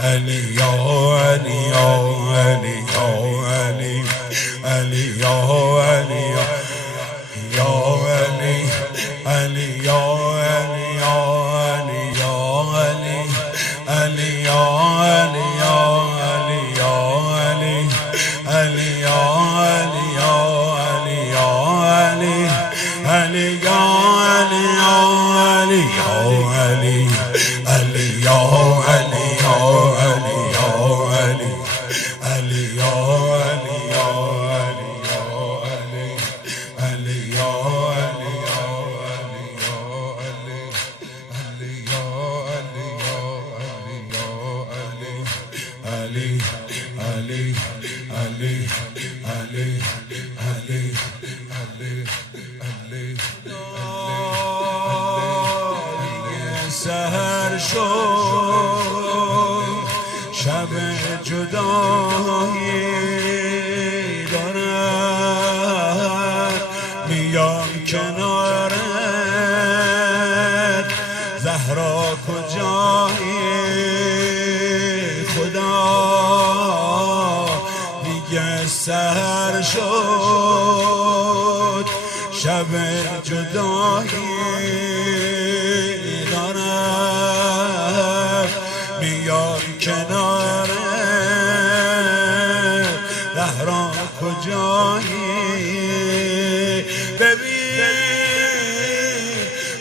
علی یا علی یا علی یا علی علی یا علی یا علی علی یا علی یا علی علی یا علی علی یا علی علی یا علی علی یا علی علی یا علی علی یا علی علی یا علی سحر شد شب جدایی دارد میام کنارت زهرا کجایی خدا دیگه سحر شد شب جدایی میام کنار زهرا کجایی ببین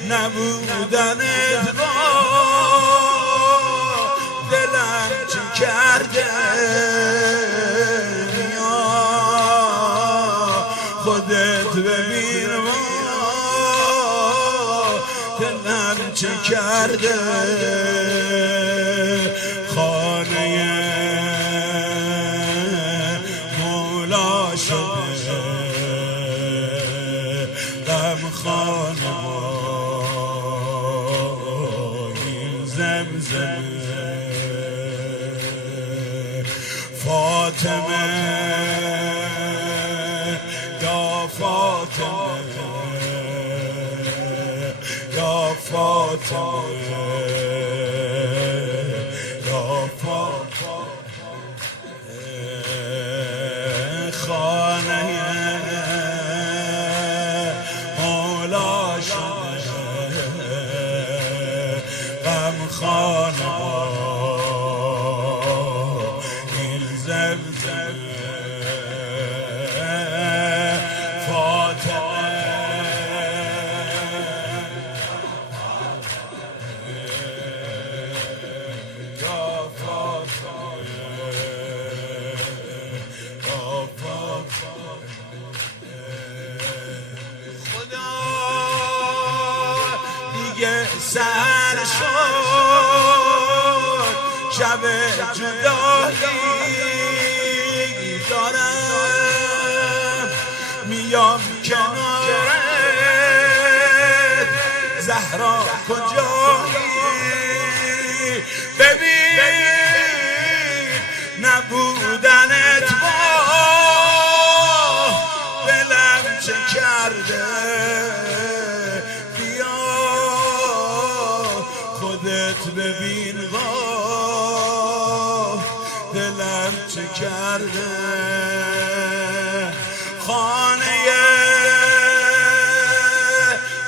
نبودنت با دلم چی کرده بیا خودت ببین دلم چه کرده خانه مولا شده غم خانه ما این زمزمه فاطمه یا فاطمه یا فاطمه یا فاطمه خانه مولا شده غم خانه این زمزمه فاطمه سحر شد شب جدایی دارم میام کنارت زهرا کجایی ببین نبودنت با دلم چه کرده خودت ببین دلم چه کرده خانه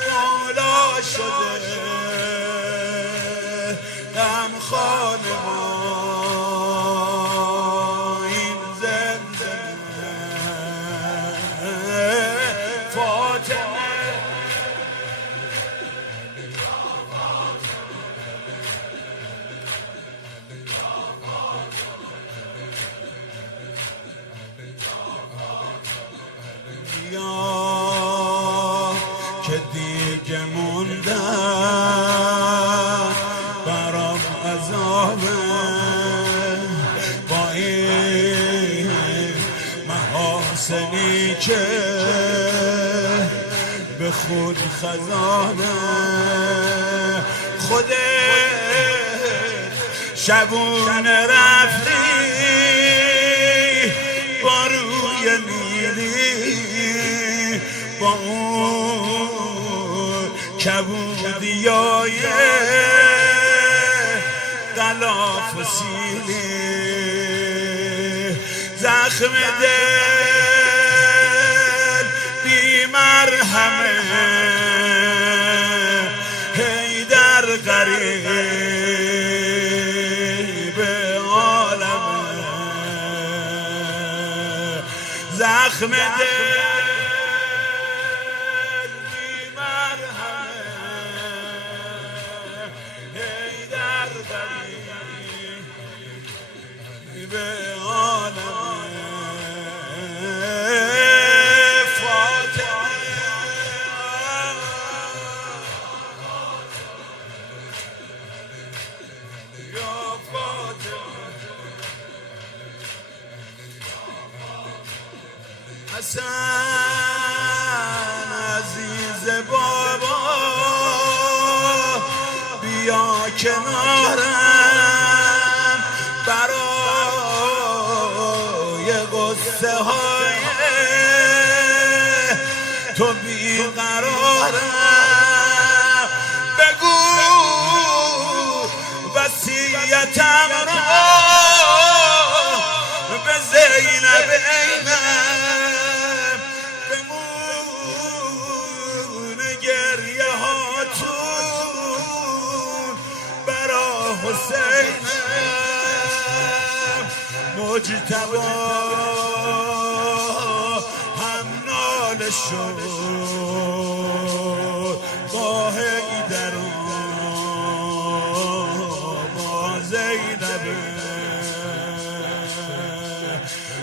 مولا شده غم خانه ما این زمزمه فاطمه که دیگه موندن برام عذابه با این محاسنی که به خود خزانه خودت شبونه رفتی با روی نیلی با اون کبودیای غلاف و سیلی زخم دل بی مرهمه حیدر غریب عالمه زخم دل حسن عزیز بابا بیا کنارم برای قصه های تو بیقرارم بگو وصیتم را به زینب اینم بمون گریه هاتون برا حسینم مجتبی هم ناله شد با حیدر و با زینب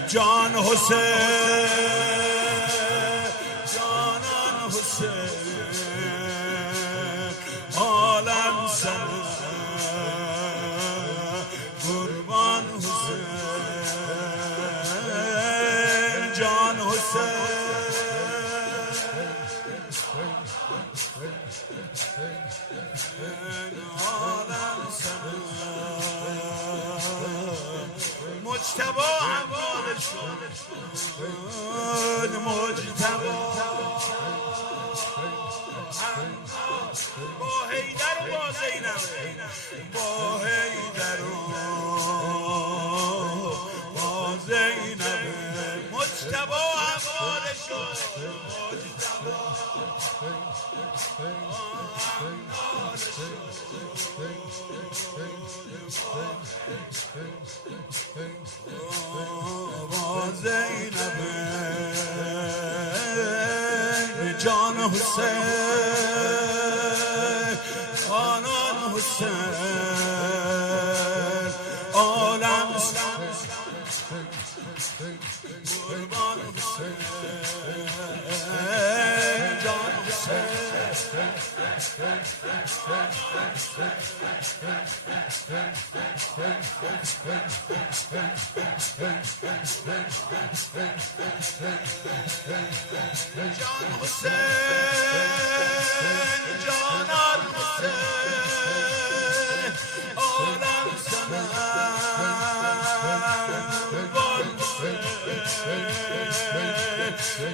جان حسین جانان حسین عالم سلام قربان حسین جان حسین عالم سلام مجتبی اول شد مجتبی با حیدر و با زینب با حیدر و با زینب مجتبی اول شد با زینب جان حسین آنان حسین عالم قربان حسین جان حسین جانان حسین عالم سمن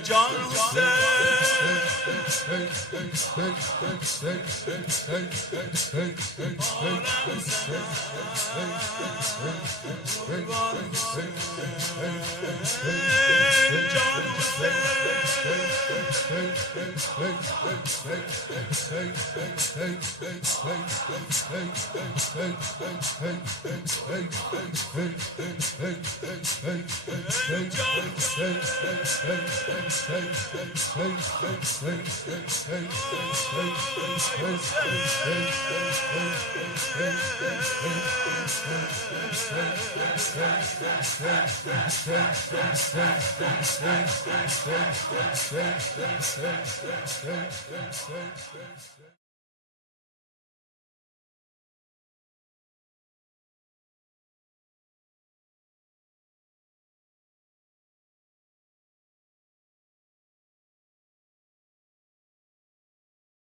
جان John